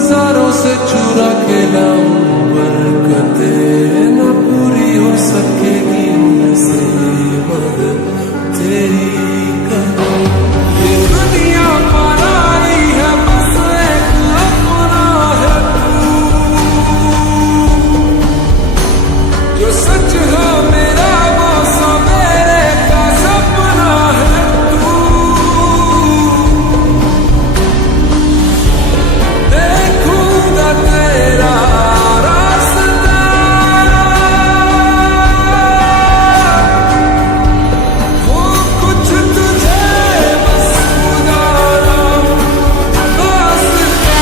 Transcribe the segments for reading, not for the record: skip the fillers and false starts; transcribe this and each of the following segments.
नजारों से चुरा के लाऊं बरकतें न पूरी हो सकेगी उनसे मगर तेरी कदम ये दुनिया पराई है बस एक अपना है जो सच हो मेरा वो सवेरे का सपना है तू देखूंगा तेरा रास्ता हो कुछ तुझे बस उजाला रास्ता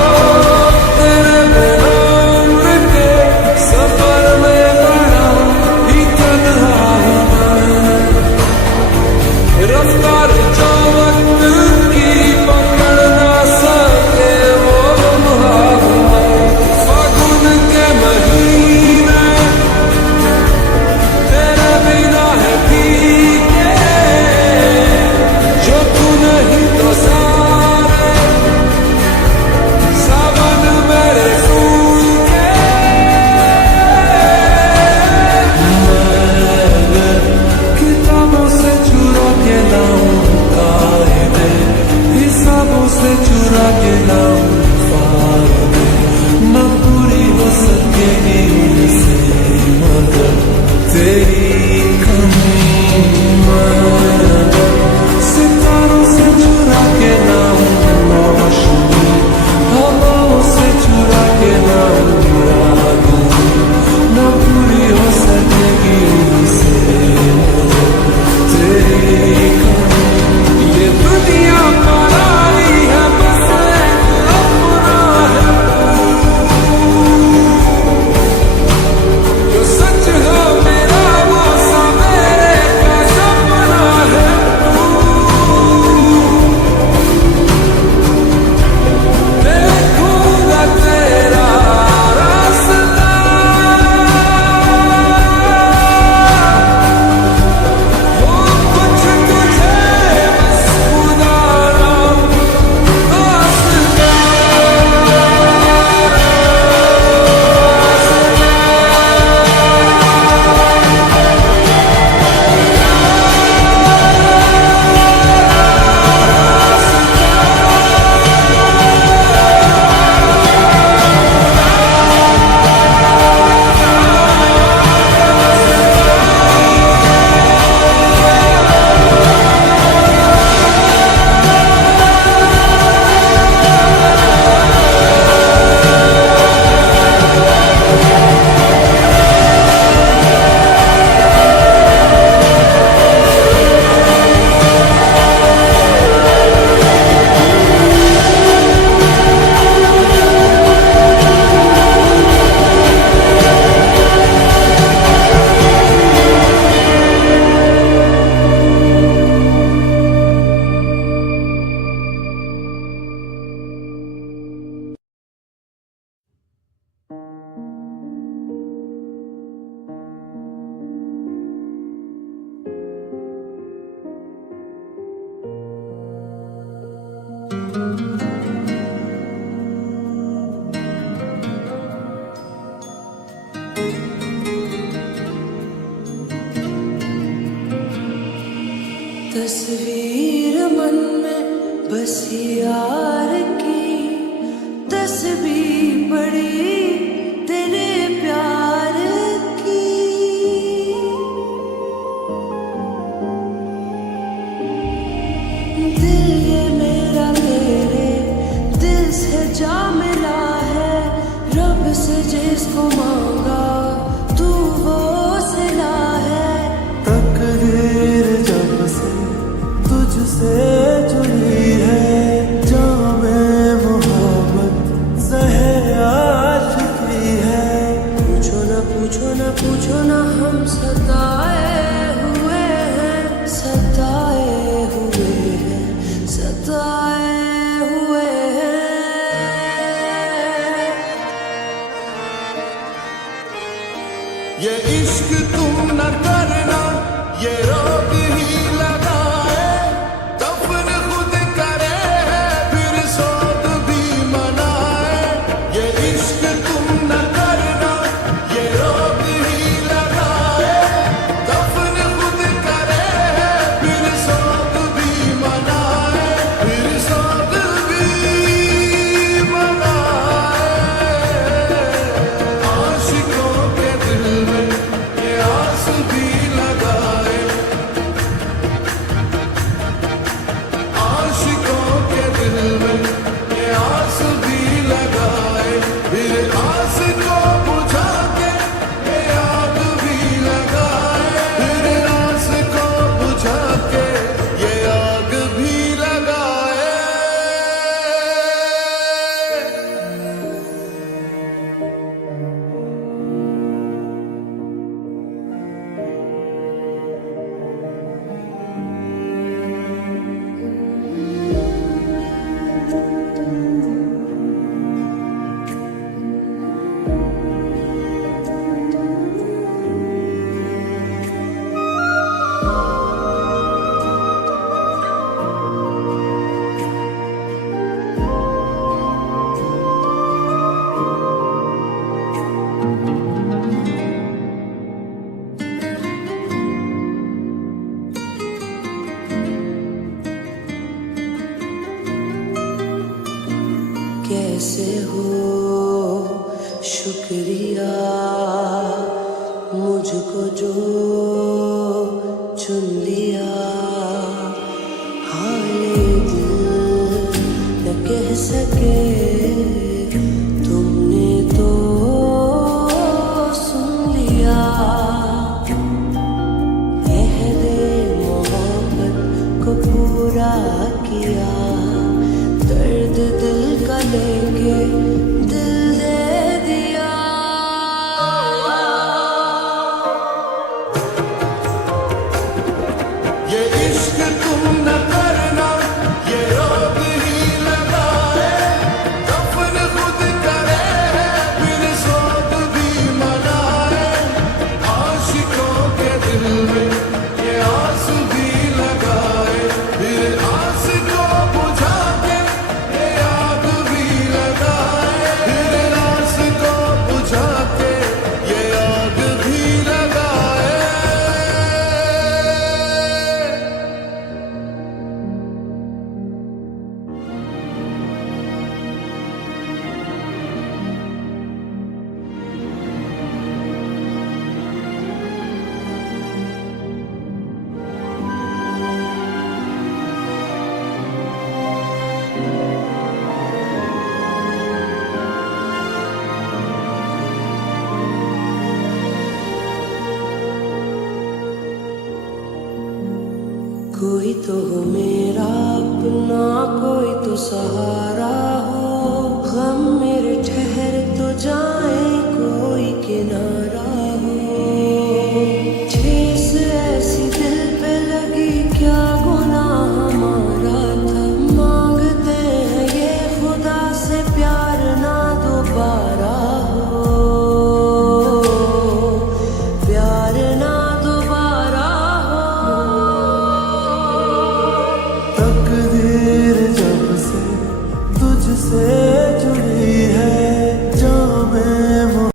तेरे बिना उम्र के सफर में बड़ा ही तन्हा हूँ मैं रफ्तार जो वक्त की पकड़ ना सके वो लम्हा हूँ मैं फागुन के महीने तेरे बिना है फीके जो तू नहीं तो सारे सावन मेरे फूल के मैं किताबों से चुरा के लाऊं कायदे हिसाबों से चुरा के लाऊं फायदे न पूरी हो सकेगी उनसे मगर तेरी कमी मैं सितारों से चुरा के लाऊं रोशनी हवाओं से चुरा के लाऊं रागों न पूरी हो सकेगी उनसे मगर तेरी कमी ये दुनिया पराई है बस एक अपना है जो सच हो मेरा वो सवेरे का सपना है देखूंगा तेरा रास्ता हो कुछ तुझे बस उजाला रास्ता तस्वीर मन में बसी यार की तस्वीर बड़ी तेरे प्यार की दिल ये मेरा तेरे दिल से जा मिला है रब से जिसको मांगा तू वो सिला है तकदीर जब से तुझसे जुड़ी आए हुए हैं। ये इश्क तुम न करना, ये रोग ही लगाए, दफन खुद करे फिर सोग भी मनाए। ये इश्क तुम न करना, ये रोग ही लगाए, दफन खुद करे फिर सोग भी मनाए, फिर सोग भी मनाए। आशिकों के दिल में ये आस भी लगाए, आशिकों के दिल में ये आस भी लगाए, फिर आस को बुझा के ये आग भी लगाए, फिर आस को बुझा के ये आग भी लगाए। कैसे हो शुक्रिया मुझको जो चुन लिया। हाले दिल न कह सके तुमने तो सुन लिया। अहदे मोहब्बत को पूरा किया, दर्द दिल का लेके दिल दे दिया। ये इश्क तुम न करना, ये रोग ही लगाए, दफन खुद करे फिर सोग भी मनाए। आशिकों के दिल में ये आस भी लगाए, फिर आस को बुझा के ये आग भी लगाए, फिर आस को बुझा के ये आग भी लगाए। कोई तो हो मेरा अपना, कोई तो सहारा हो।